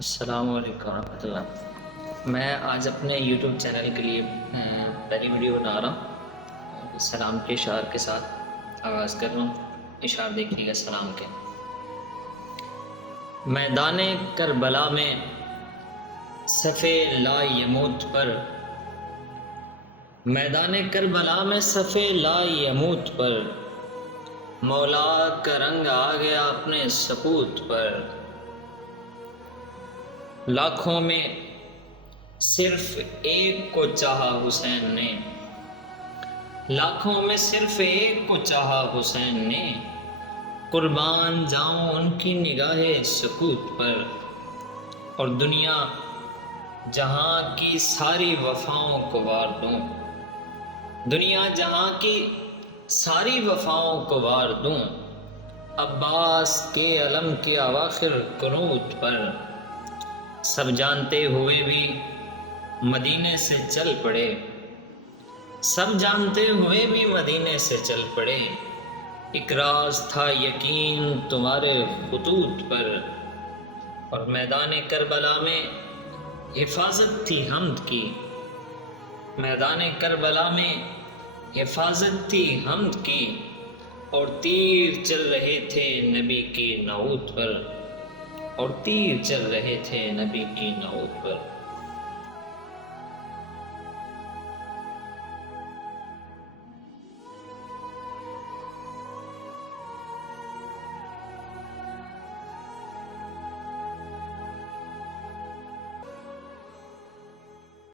السلام علیکم ورحمۃ اللہ۔ میں آج اپنے یوٹیوب چینل کے لیے پہلی ویڈیو بنا رہا ہوں۔ سلام کے اشعار کے ساتھ آغاز کر رہا ہوں۔ اشعار دیکھیے گا سلام کے۔ میدان کربلا میں صف لا یموت پر، میدان کربلا میں صف لا یموت پر، مولا کا رنگ آ گیا اپنے سپوت پر۔ لاکھوں میں صرف ایک کو چاہا حسین نے، لاکھوں میں صرف ایک کو چاہا حسین نے، قربان جاؤں ان کی نگاہ سکوت پر۔ اور دنیا جہاں کی ساری وفاؤں کو وار دوں، دنیا جہاں کی ساری وفاؤں کو وار دوں، عباس کے علم کے اواخر قنوت پر۔ سب جانتے ہوئے بھی مدینے سے چل پڑے، سب جانتے ہوئے بھی مدینے سے چل پڑے، ایک راز تھا یقین تمہارے خطوط پر۔ اور میدان کربلا میں حفاظت تھی حمد کی، میدان کربلا میں حفاظت تھی حمد کی، اور تیر چل رہے تھے نبی کی نعوت پر، اور تیر چل رہے تھے نبی کی نعوت پر۔